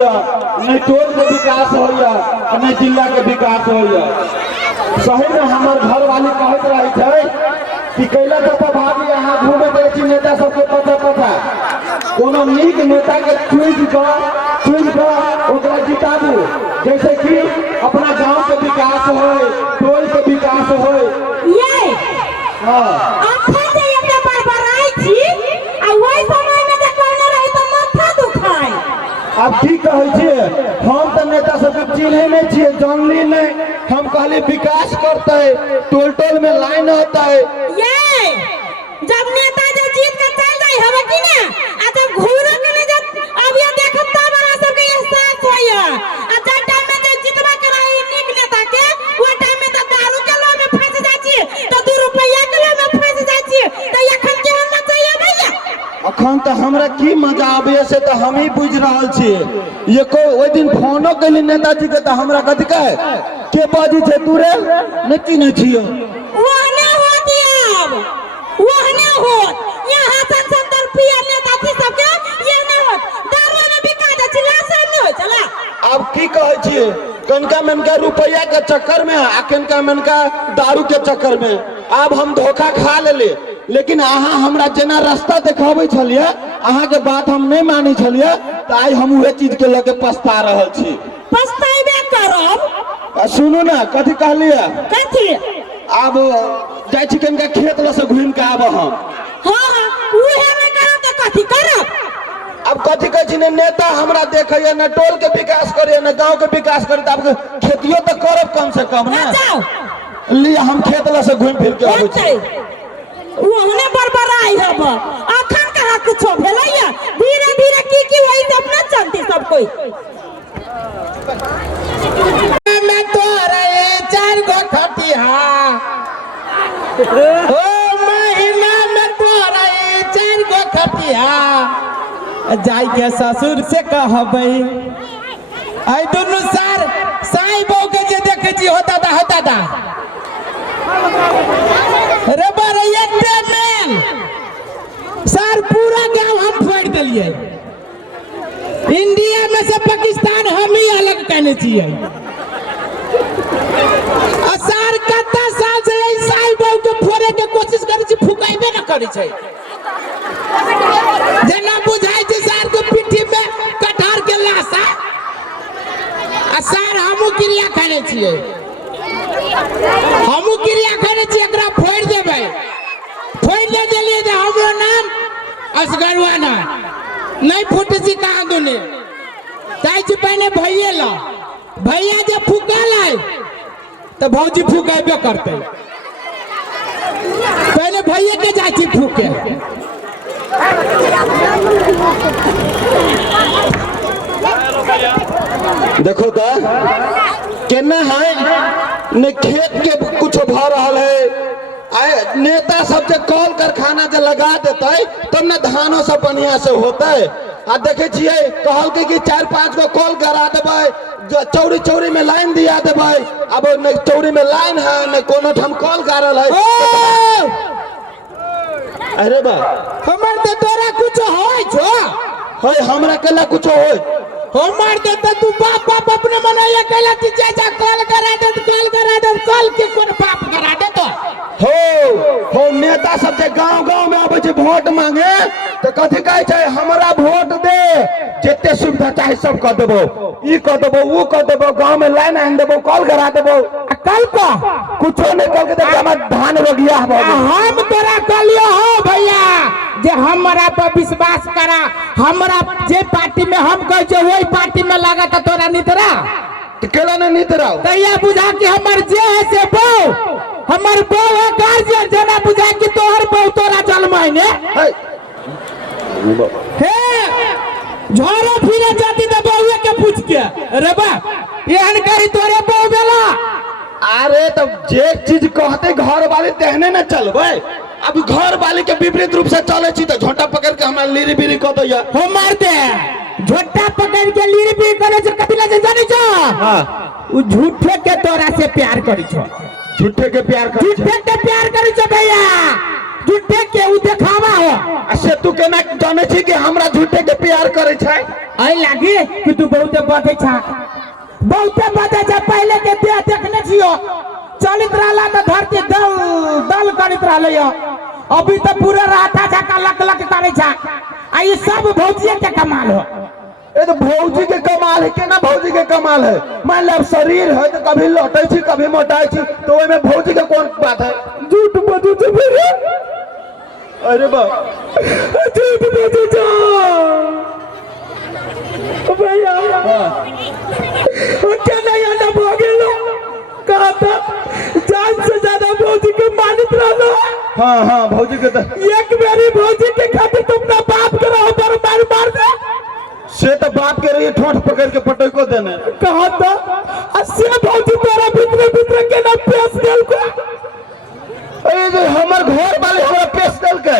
नहीं टोल के विकास हो नहीं जिला के विकास हो। सही में हमार घर वाली कहत रही थे कि कैला तो भाभी यहाँ घूमे दे छी नेता सबके पता पता कोनो नीक नेता के चुन कर जिताबू, जैसे कि अपना गांव के विकास हो, टोल के विकास हो। ये अच्छा से ये बड़बड़ाई छी आ वही समय में जे कहने रही तो माथा दुखाई। अब ठीक कहे छे, हम तो नेता सबके चिन्हे नहीं छे, जानली नहीं। हम कहले विकास करते टोल टोल में लाइन होता है। ये जब नेता जो जीत के चल जाई हवे कि ना, आ जब घूरो के ने जब अब ये देखत त बड़ा सबके एहसास होया। आ जब टाइम में जे जितबा कराई नीक नेता के वो टाइम में तो दारू के लो में फंस जाई छी, तो 2 रुपया के लो में फंस जाई छी। तो एखन के होना चाहिए भैया? अखन तो हमरा की मजा आबे से तो हम ही बुझ रहल छी। ये को ओइ दिन फोनो कैली नेताजी के, तो हमरा कथि कहे के बाजी छे तू रे नहीं चिन्हे छियो। वहने होत अब वहने होत यहाँ संसद रुपया नेताजी सबके ये न होत दारू में बिका जा छी, लाशा नहीं हो चला। अब की कहे छिए, कनका मनका रुपया के चक्कर में आ कनका मनका दारू के चक्कर में अब हम धोखा खा लेले। लेकिन अहाँ हमरा जेना रास्ता देखाबै छलिए, अहाँ के बात हम नहीं मानी छलिए, तो आई हम उहे चीज के लेके पछता रहल छी। पछताइबे करब। सुनू ना कथि कहलिए, कथि अब जाय छी कनका खेत ल से घूम के आब हम। हां उहे में करब त कथि करब? अब कथि कहै छी, नेता हमरा देखैया न टोल के विकास करे न गांव के विकास करे, तब खेतियो तो करब कम से कम ना। जाओ लिए हम खेत ल से घूम फिर के आबै छी। ओहने बड़बड़ाई हब अखन कहाँ कुछो भेलैया, धीरे धीरे की वही सब न चलती सब कोई। मैं तोरे 4 गो खटिया ओ महीना में तोरे 4 गो खटिया जाई के ससुर से कहबै। आई दुनु सार साई बहू के जे देखे छी होता दा रे बारे एकटे मेल सर पूरा गांव हम फोड़ देलिए। इंडिया में से पाकिस्तान हम ही अलग कहने छिए। सर कत्ता साल से साई बहू के फोड़े के कोशिश करै छी, फुकाइबे न करै छै। जेना बुझाई छै सर के पीठी में कटहर के लाशा। सर हमू क्रिया खाने छिए, हमू क्रिया खाने छिए, एकरा फोड़ देबै। फोड़ ले देलिए जे हमरो नाम असगरवाना नहीं फूटे छी कहाँ दुने। चाहे छी पहले भैया ला, भैया जे फूका लाए तो भौजी फूकेबे करते। पहले भैया के जाय छी फूके। देखो तो केना है ने खेत के कुछ भ रहल है। आए नेता सब जे कल कारखाना जे लगा देते तब न धानो सब बढ़िया से होते। आ देखे छिए कहल के कि 4-5 गो कल गड़ा देबै, चौड़ी चौड़ी में लाइन दिया देबै। अब न चौड़ी में लाइन है न कोनो ठाम कल गाड़ल है। अरे बा हमर तो तोरा कुछ होय छो, होय हमरा केला कुछ होय हमर देता तू बाप अपने मनाया केला ती चाचा कॉल करा दे कॉल के कोन बाप करा दे तो हो नेता सब जे गांव में आबै छै वोट मांगे तो कथि कहै छै हमरा वोट दे, जते सुविधा चाहे सब कर देबो, ई कर देबो वो कर देबो, गांव में लाइन आन देबो, कॉल करा देबो। कल को कुछो नहीं कल के देख हमर धान रोगिया हो। हम तोरा कहलियो हो भैया जे हमरा पर विश्वास करा, हमरा जे पार्टी में हम कह छै वही पार्टी में लगा त तोरा नितरा केला ने नितरा तैया बुझा कि हमर जे है से बो हमर बो है गार्जियन जना बुझा कि तोहर बो तोरा जन्माई ने हे झोरे फिरे जाती त बउए के पूछ के रे बा एहन करी तोरे बो बेला। अरे तब जे चीज कहते घर वाले तेहने न चलबै। अब घर वाले के विपरीत रूप से चले छी तो झोटा पकड़ के हमरा लीरी बीरी क दैया। हो मार दे झोटा पकड़ के लीरी बीरी करे छ कथि ला जाने छ। हां उ झूठे के तोरा से प्यार करी छ, झूठे के प्यार करी छ भैया। झूठे के उ देखावा हो। से तू केना जाने छी कि हमरा झूठे के प्यार करे छै? आई लागी कि तू बहुते बाते छा बहुते बाते छा पहले के देह देखने छियो चलित रहला त धरती दल दल करित रहले अभी तो पूरा राता झका लक लक करे छा आ ई सब भौजी के कमाल हो ये तो भौजी के कमाल है केना भौजी के कमाल है मान लो शरीर है तो कभी लौटे छी कभी मोटाई छी तो ओय में भौजी के कौन बात है झूठ बोलू तो फिर अरे बा झूठ बोलू जा भैया क्या नहीं आना भागे लो कहा था जान से ज्यादा भौजी के मानित रहलो हाँ हाँ भौजी के तो एक मेरी भौजी के खातिर तुम ना बाप करो पर मार दे से तो बाप के रही ठोंठ पकड़ के पटक को देने कहा था अस्सी भौजी तेरा भीतर के ना पेश देल को अरे जो हमर घर वाले हमरा पेश देल के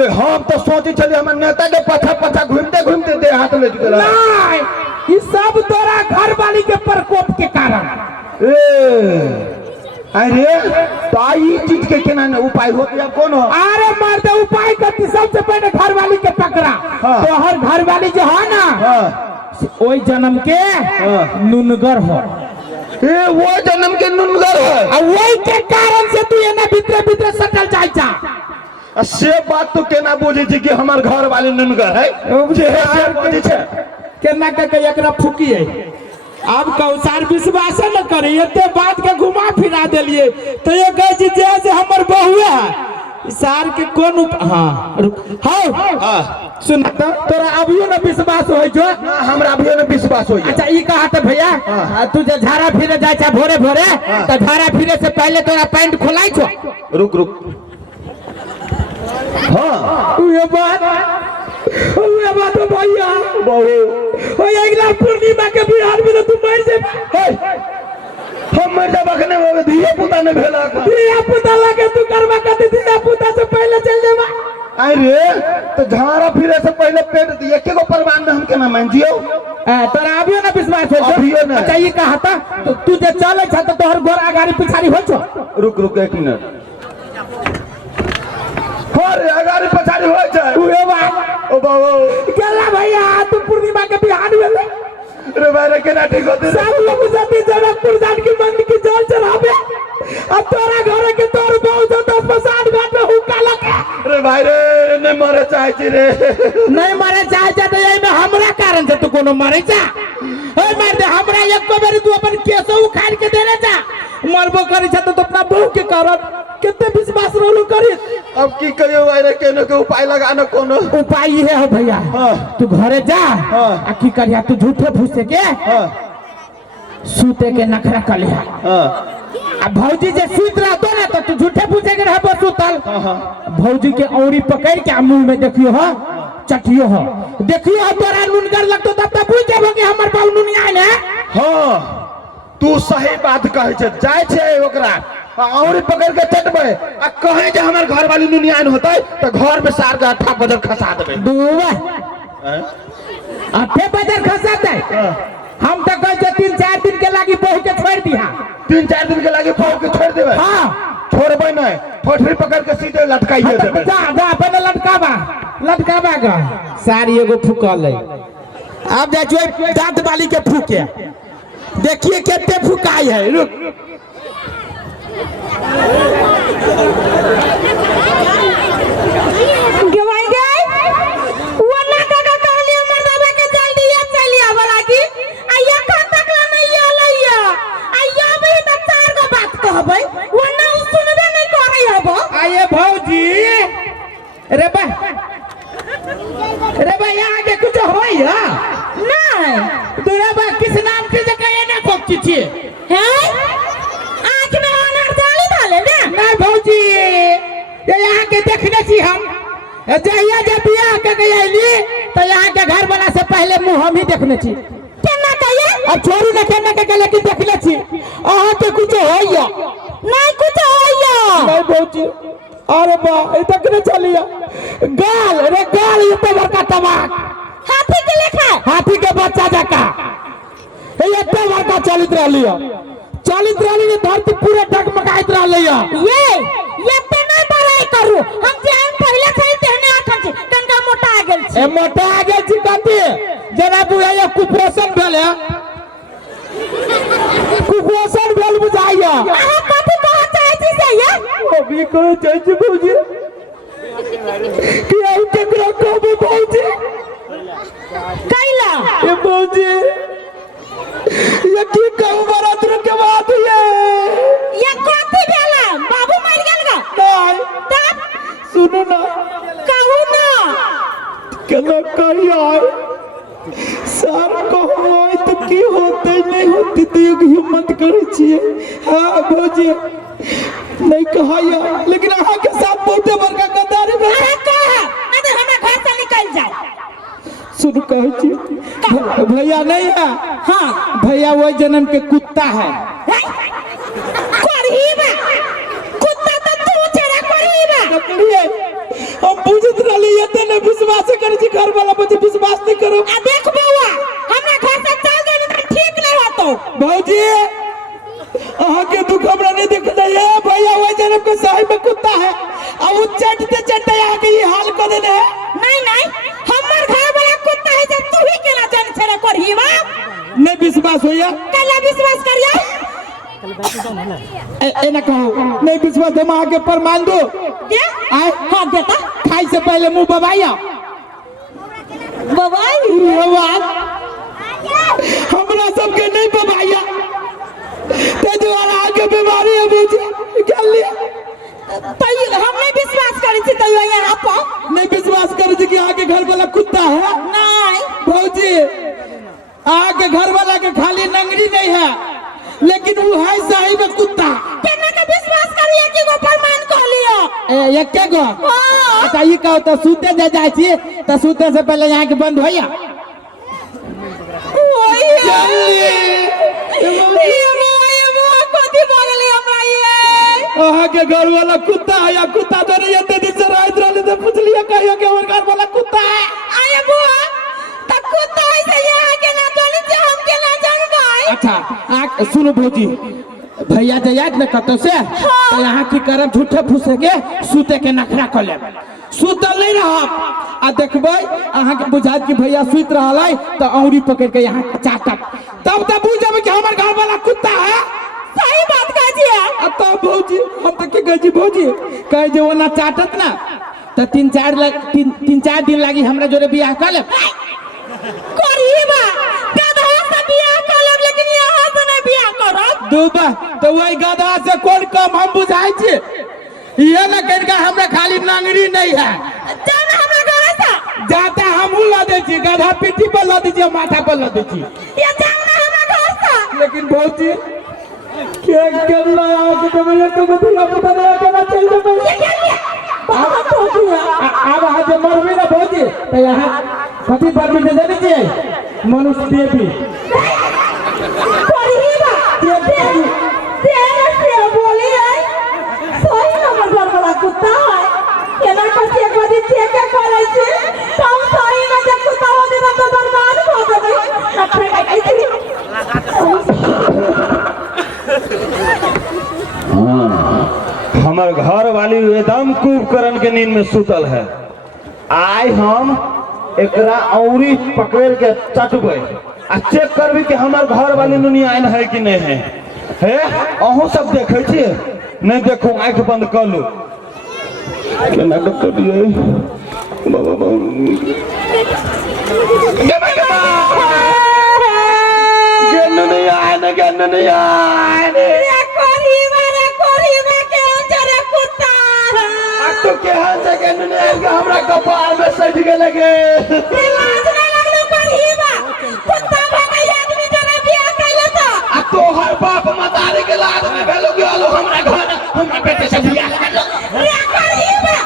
रे हम तो सोची चली हमर नेता के पछा घूमते घूमते दे हाथ ले चला नहीं ये सब तोरा घर वाली के प्रकोप के कारण अरे तो आई चीज के केना उपाय होत या कौन हो अरे मार दे उपाय करती सबसे पहले घर वाली के पकड़ा तो हर घर वाली जो है ना ओई जन्म के नुनगर हो ए वो जन्म के नुनगर है और वही के कारण से तू एना भीतर सटल जाय जा से बात तो केना बुझे छी कि हमर घर वाले नुनगर है जे है बुझे छै केना के एकरा फुकी है अब कौसार विश्वास न करे एते बात के घुमा फिरा देलिए तो ये कह जी जे हमर बहुए है सार के कौन हाँ सुन तो तोरा अभियो न विश्वास होय जो ना हमरा अभियो न विश्वास होय अच्छा ई कहा त भैया तू जे झाड़ा फिरे जाय छ भोरे भोरे त झाड़ा फिरे से पहले तोरा पैंट खोलाय छ रुक हाँ ये बात भैया बहु ओ अगला पूर्णिमा के बिहार में तू मर जे हम मर जाबा के ने धिया पुता ने भेला धिया पुता लगे तू करवा के धिया पुता से पहले चल जेबा अरे तो झाड़ा फिरे से पहले पेट दिए के को परवान में हम केना मान जियो तोरा अभियो ना विश्वास हो अभियो ना अच्छा ये कहा था तो तू जे चले छ तो तोहर गोर आगारी पिछाड़ी हो छ रुक 1 मिनट अरे आगारी पछाड़ी हो जाए उहे बा ओ बाबू केला भैया तू पूर्णिमा के बिहार में ले रे भाई केना ठीक होते सब लोग जाति जनकपुर जान की मंदिर की जल चढ़ावे अब तोरा घर के तोर बहुत तो प्रसाद घाट में हुक्का लगे रे भाई रे नहीं मरे चाहे छी रे नहीं मरे चाहे छ तो यही में हमरा कारण से तू कोनो मरे जा ओए मार दे हमरा एक को बेरी तू अपन केसो उखाड़ के देने जा मरबो करी छ तो अपना बहू के कारण कितने विश्वास रोलो करी अब की करियो भाई रे केनो के उपाय लगाना कोनो उपाय ये है भैया तू घरे जा आ की करिया तू झूठे फूसे के सूते के नखरा कलिया आ भौजी जे सूत रहतो ना तो तू झूठे पूछे के रहबो सुतल भौजी के औरी पकड़ के मुंह में देखियो हो चटियो हो देखियो तोरा नुनगर लगतो तब तक पूछ जेबो कि हमर बाऊ नुनिया ने हां तू सही बात कहै छै जाय छै ओकरा औरी पकड़ के चटबे आ कहे जे हमर घर वाली नुनियान होतै त घर में सार का अठा बजर खसा देबे दुआ अठे बजर खसा दे हम तो कह जे 3-4 दिन के लागी बहू के छोड़ दिहा 3-4 दिन के लागी बहू के छोड़ देबे हां छोड़बे नहीं ठोठरी पकड़ के सीधे लटकाइए देबे जा अपन लटकाबा का सारी एगो फुकल है अब देखिए दांत वाली के फूके देखिए कितने फुकाई है रुक गवाई गए वरना काका कहलिए मर्दबा के जल्दी ये चलिया वाला की आया कहां तक नहीं आलैया आया भी त 4 गो बात कहबै वरना उ सुनबे नहीं करै हबो आये भौजी रे बा यहाँ के कुछ होई है नहीं तोरा बा किस नाम के जगह ये ना कोची छी हैं आंख में अनार डाली डाले ना नहीं भौजी ये यहाँ के देखने छी हम जहिया जब बियाह के गइली तो यहाँ के घर वाला से पहले मुंह हम ही देखने छी केना कहिए अब छोरू ने केना के लेकिन देखले छी अहाँ के कुछ होइया नहीं कुछ होइया नहीं भौजी अरे बा ए देखने चलिया गाल ये तो बड़का तबाक हाथी के लेखा हाथी के बच्चा जका ये तो बड़का चलित रहली धरती पूरे डगमगाइत रहलिया ये पे नहीं बड़ाई करू हम जे पहले से ही तेने आठन छी तनका मोटा गेल छी ए मोटा गेल छी कथी जना बुझाइया कुपोषण भेल है कुपोषण भेल बुझाइया अहाँ कथी कहऽ चाहै छी से ये अभी कह चाहै छी भौजी कि आई केकरा कहबो भौजी कैला ए भौजी ये की कहू बरातर के बात ये कथी भेला बाबू मर गेल ग नहीं तब सुनो ना कहू ना केना कहिया सर कहू तो की होते नहीं होती तो एक हिम्मत करे छिए हां भौजी नहीं कहया लेकिन अहाँ के साथ बहुते बड़का गद्दारी भेल अहाँ कह नहीं तो हमरा घर से निकल जाओ सुन कहै छी भैया नहीं है हां भैया वो जन्म के कुत्ता है करहीबा कुत्ता तो तू छेड़ा करहीबा नकलिए हम बुझत रहली एते ने विश्वास करे छी घर वाला बच्चे विश्वास नहीं करो आ देख बउआ हमरा घर से चल जाने तो ठीक नहीं होतो भौजी अहाँ के दुख हमरा नहीं दिखता है भैया वो जन्म के साहिब में कुत्ता है अब वो चटते चटते आके ये हाल कर देने है नहीं नहीं हमर घर वाला कुत्ता है जे तू ही केना जान छेड़ा करहीबा नहीं विश्वास होया कैला विश्वास करिया ए ना कहो नहीं विश्वास हम आगे प्रमाण दो दे आए हां देता खाई से पहले मुंह बबाइया बबाई हमरा सबके नहीं बबाइया ते द्वारा आगे बीमारी है बुझे क्या लिया तई हम नहीं विश्वास करै छी तई यहां पर नहीं विश्वास करे छी कि आगे घर वाला कुत्ता है नहीं भौजी आगे घर वाला के खाली नंगरी नहीं है लेकिन वो है साहिब कुत्ता केना का विश्वास करिए कि वो प्रमाण कह लियो एक के गो हां अच्छा ये कहो तो सूते जा जाय छी तो सूते से पहले यहाँ के बंद होइया कथी बोलली हमरा ये अहाँ के घर वाला कुत्ता है या कुत्ता तो नहीं एते दिन से रात रहले तो पूछ लिया कहियो के हमर घर वाला कुत्ता है आये बुआ त कुत्ता है से यहाँ के ना जानी जे हम के ना जानबै अच्छा आ सुनो भौजी भैया जे याद न कतो से तो यहाँ की करब झूठे फूसे के सूते के नखरा कर ले सूतल नहीं रहब आ देखबै अहाँ के बुझात कि भैया सुत रहल है तो औरी पकड़ के यहाँ चाटब तब तब बुझब कि हमर घर वाला कुत्ता है सही बात कह दिया अब तो भौजी हम तो के कह जी भौजी कहे जे ओना चाटत ना तो तीन चार दिन लगी हमरा जोरे बियाह कर ले करीबा गधा से बियाह कर लेब लेकिन यहाँ से नहीं बियाह करब दूबा तो वही गधा से कौन कम हम बुझाई छी ये ना कनका हमरा खाली नंगरी नहीं है जाना हमरा घर से जाता हमू ला दे छी गधा पीठी पर ला दीजिए माथा पर ला दे छी ये जाना हमरा घर से लेकिन भौजी क्या करना आज तो मैं तो बतिया पता नहीं करना चाहिए बहुत हो गया अब आज मरबे ना भौजी तो यहाँ कथी बात में जाने चाहिए मनुष्य देवी करीबा तेरे से बोली है सही हमर घर वाला कुत्ता है केना कथी एक बार चेक करे छी हम सही में जे कुत्ता हो दे तो बर्बाद हो जाबे रखे आई छी हमार घर वाली एकदम कुंभकर्ण के नींद में सुतल है आइ हम एकरा औरी पकड़ के चटबै आ चेक करबी कि हमार घर वाली दुनिया आइन है कि नहीं है हे अहूँ सब देखे छी नहीं देखो आंख बंद कर लो केना करिए बाबा ज्ञान नहीं आए ना ज्ञान नहीं आए तो क्या जगह नहीं आएगा हमरा कपाल में सट के लगे लाज ना लगलो करीबा कुत्ता भागई आदमी जरा बियाह कैले त आ तो हर बाप मतारे के लाद में भेलो के आलो हमरा घर हमरा बेटे से बियाह कर लो रे करीबा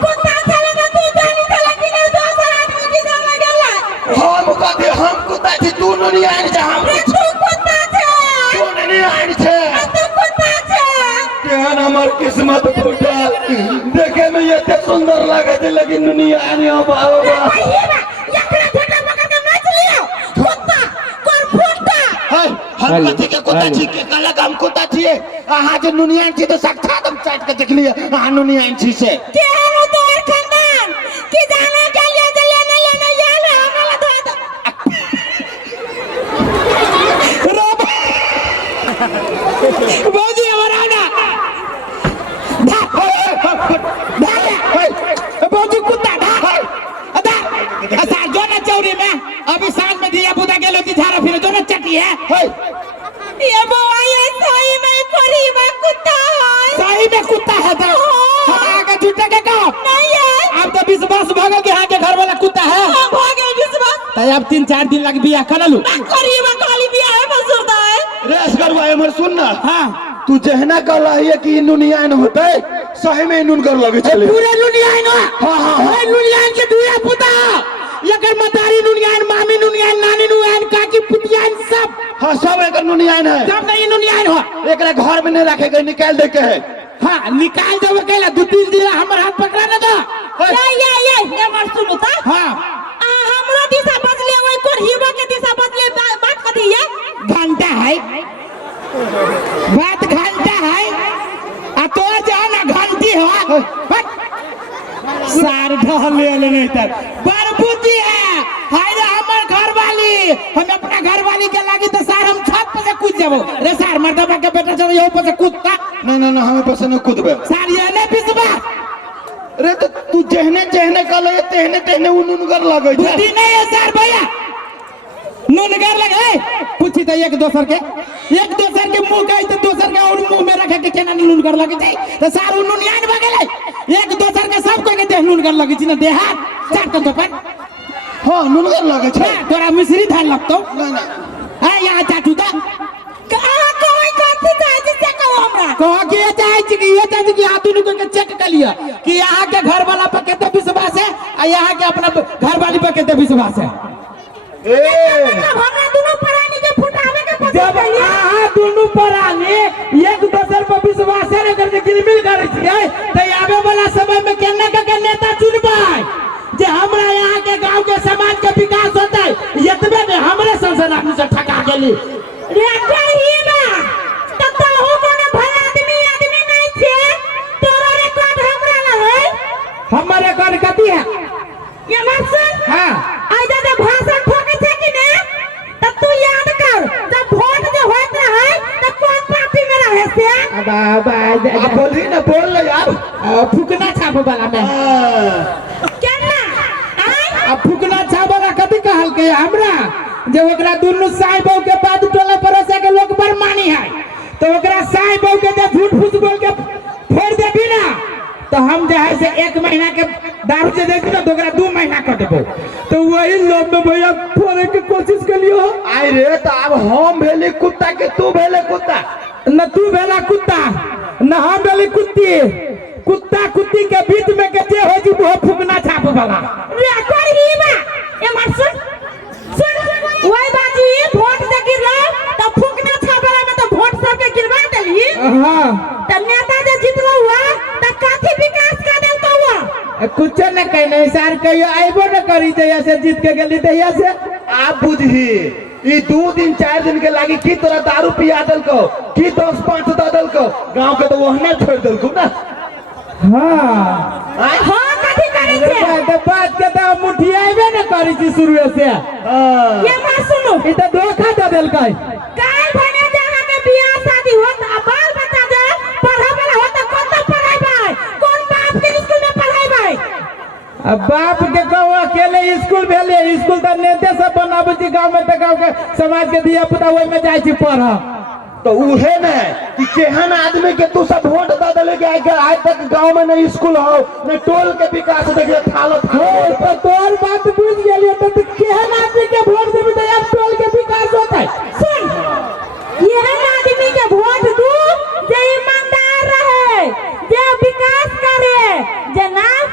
कुत्ता चले त तू जानी चला कि नहीं दोसर आदमी की जाना गेला हम कहते हम कुत्ता छी तू नहीं आइन जा हम रे तू कुत्ता छे तू नहीं आइन छे तू कुत्ता छे केहन हमर किस्मत फूटल देखे में एते सुंदर लागे छे लेकिन दुनिया आनी हो बाबा करीबा एकरा झटा पकड़ के नाच लियो कुत्ता कर फुटा हम कथी के कुत्ता छी के कहलक हम कुत्ता छिए अहाँ जे नुनियान छी तो साक्षात हम चाट के देख लिए अहाँ नुनियान छी से केहन तोर खानदान कि जाने के लिए भौजी हमारा ना भौजी कुत्ता सार जो ना चौरी में अभी सांझ में दिया बुदा गेलो की झारा फिर जो ना चटी है ये बउआ ये सही में करीबा कुत्ता है। सही में कुत्ता है तो हम आगे झूठे के कहो नहीं है। आप तो विश्वास भागो कि हाँ के घर वाला कुत्ता है भागे विश्वास तो अब 3-4 दिन लग बिया कर लू करीबा काली बिया है मसूरदा है। रेस करवा हमर सुन ना हाँ तू जहना कहला है कि नुनियान होते सही में नुन कर लगे चले पूरे नुनियान हो हाँ हाँ हाँ नुनियान के दुया पुता यकर मतारी नुनियान मामी नुनियान नानी नुनियान काकी पुतियान सब हाँ सब एक नुनियान है सब नहीं नुनियान हो एकरा घर में नहीं रखे गए निकाल दे के है हाँ निकाल दो अकेला 2-3 दिन हमर हाथ पकड़ा ना दो ये मत सुनो ता हाँ हमरो दिशा बदले ओई कोरहीबा के दिशा बदले बात कथी है घंटा है बात घंटा है आ तो जो है ना घंटी हो सार ढहले नहीं तर बरबुती है हाय रे हमर घरवाली हम अपना घरवाली के लागी तो सार हम छत पे से कूद जाबो रे सार मर्दबा के बेटा चलो यहीं पे से कूदता ना हमें पसंद कूदबे सार ये नहीं पिसबा अरे तो तू जहने जहने कहले तेहने तेहने नुन कर लगे बुद्धि नहीं है सार भैया नुनगर लगे पूछी तो एक दोसर के मुंह गई तो दोसर के और मुंह में रखे के केना नुनगर लगे जाए तो सारू नुनियान भगेले एक दोसर के सब कोई के देह नुनगर लगे छी ना देहात चार तो पर हाँ नुन कर लगे छे तोरा मिश्री धान लगतो ना हां यहां चाटू ता कहां कोई कथी चाहे से कहो हमरा कह के चाहे छी कि ये चाहे कि हाथू नु के चेक कर लिया कि यहां के घर वाला पर केते विश्वास है और यहां के अपना घर वाली पर केते विश्वास है ए हमरा दोनों प्राणी के फुटावे के पता जब आहा दुनु प्राणी एक दूसर पर विश्वास न करके गिलमिल करे छियै त आवे वाला समय में केना के नेता चुनबै जे हमरा यहाँ के गांव के समाज के विकास होतै यतबे में हमरे संसद आदमी से ठका गेली रे कहीबा तब तो हो कोनो भला आदमी नहीं छे तोरा रिकॉर्ड हमरा ना है हमर रिकॉर्ड कथि है ये मत सुन हां आई जा भाषण ठोके छे कि ने तब तू याद कर जब वोट जो होत रहे तब कौन पार्टी में रहे से अब बोली ना बोल ले यार फुकना छाप वाला में केना आई अब फुकना छाप वाला कथि कहल के हमरा जे ओकरा दुनु साई बहू के बाद टोला परोसा के लोग बड़ मानी है तो ओकरा साई बहू के जे झूठ फूस बोल के फोड़ देबी ना तो हम जो है से 1 महीना के दारू जे देती ना तो ओकरा 2 महीना कर देबो तो वही लोग में भैया फोड़े के कोशिश कर लियो आई रे तो अब हम भेली कुत्ता के तू भेले कुत्ता न तू भेला कुत्ता न हम भेली कुत्ती कुत्ता कुत्ती के बीच में के जे हो जी वो फुकना छाप वाला रे कहीबा ये मत सुन वही बाजी वोट दे गिरलो तो फूकना छाबरा में तो वोट सब के गिरवा देली हां त नेता जे जितलो हुआ त काफी विकास कर देल तो हुआ कुछ न कहने सार कहियो आइबो न करी जया से जीत के गेली तहिया से आप बुझी ई 2 दिन 4 दिन के लागी की तोरा दारू पिया दल को की 10-5 दल को गांव के तो वहना छोड़ दल को ना हां हां कथी करे छे तो बात के तो मुठियाइबे न करी छी शुरू से ये मत सुनो ई तो धोखा दे देल कई काल भने जहां के बियाह शादी होत आ बाल बच्चा जे पढ़ावे ला होत कत पढ़ाइबै कौन बाप के स्कूल में पढ़ाइबै अब बाप के गाँव अकेले स्कूल भेले स्कूल तो नेते सब बनाबे छी गाँव में तो गाँव के समाज के दिया पुता ओइ में जाय छी पढ़ तो उहे न कि केहन आदमी के तू सब वोट द देले के आज तक गांव में न स्कूल हो न टोल के विकास देखे थालो तो तोर बात बुझ गेलियो तो केहन आदमी के वोट